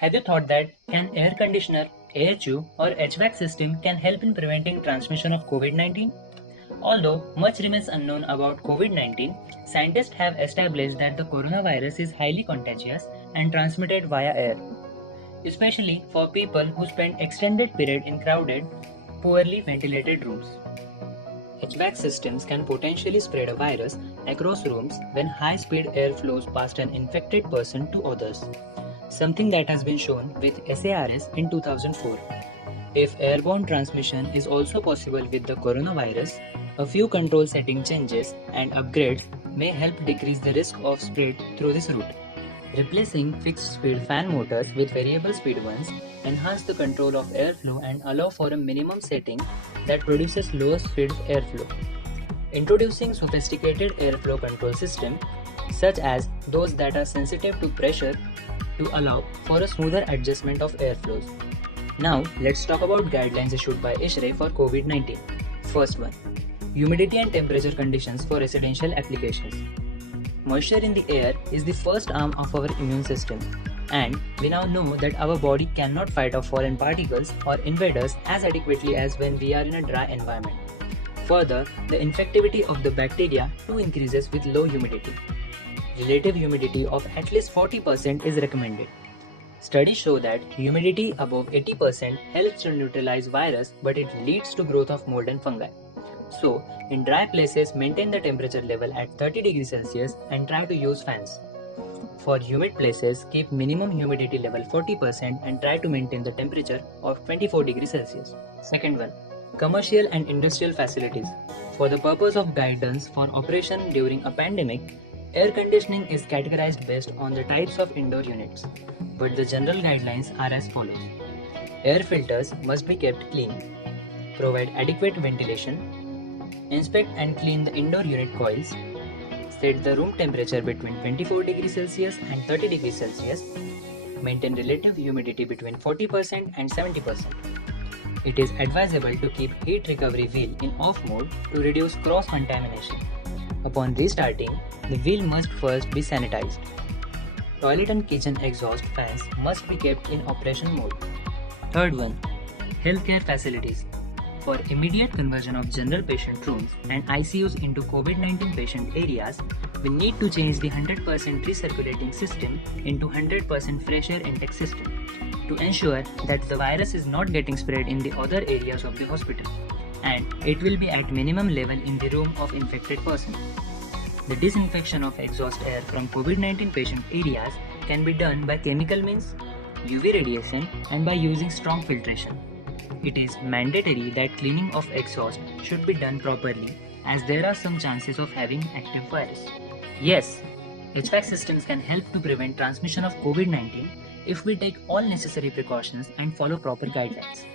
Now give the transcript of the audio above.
Have you thought that an air conditioner, air tube, or HVAC system can help in preventing transmission of COVID-19? Although much remains unknown about COVID-19, scientists have established that the coronavirus is highly contagious and transmitted via air, especially for people who spend extended period in crowded, poorly ventilated rooms. HVAC systems can potentially spread a virus across rooms when high-speed air flows past an infected person to others, something that has been shown with SARS in 2004. If airborne transmission is also possible with the coronavirus, a few control setting changes and upgrades may help decrease the risk of spread through this route. Replacing fixed speed fan motors with variable speed ones enhance the control of airflow and allow for a minimum setting that produces lower speed airflow. Introducing sophisticated airflow control systems such as those that are sensitive to pressure to allow for a smoother adjustment of airflows. Now, let's talk about guidelines issued by ISHRAE for COVID-19. First one, humidity and temperature conditions for residential applications. Moisture in the air is the first arm of our immune system, and we now know that our body cannot fight off foreign particles or invaders as adequately as when we are in a dry environment. Further, the infectivity of the bacteria too increases with low humidity. Relative humidity of at least 40% is recommended. Studies show that humidity above 80% helps to neutralize virus, but it leads to growth of mold and fungi. So, in dry places, maintain the temperature level at 30 degrees Celsius and try to use fans. For humid places, keep minimum humidity level 40% and try to maintain the temperature of 24 degrees Celsius. Second one, commercial and industrial facilities. For the purpose of guidance for operation during a pandemic, air conditioning is categorized based on the types of indoor units, but the general guidelines are as follows. Air filters must be kept clean. Provide adequate ventilation. Inspect and clean the indoor unit coils. Set the room temperature between 24 degrees Celsius and 30 degrees Celsius. Maintain relative humidity between 40% and 70%. It is advisable to keep heat recovery wheel in off mode to reduce cross-contamination. Upon restarting, the wheel must first be sanitized. Toilet and kitchen exhaust fans must be kept in operation mode. Third one, healthcare facilities. For immediate conversion of general patient rooms and ICUs into COVID-19 patient areas, we need to change the 100% recirculating system into 100% fresh air intake system to ensure that the virus is not getting spread in the other areas of the hospital, and it will be at minimum level in the room of infected person. The disinfection of exhaust air from COVID-19 patient areas can be done by chemical means, UV radiation, and by using strong filtration. It is mandatory that cleaning of exhaust should be done properly, as there are some chances of having active virus. Yes, HVAC systems can help to prevent transmission of COVID-19 if we take all necessary precautions and follow proper guidelines.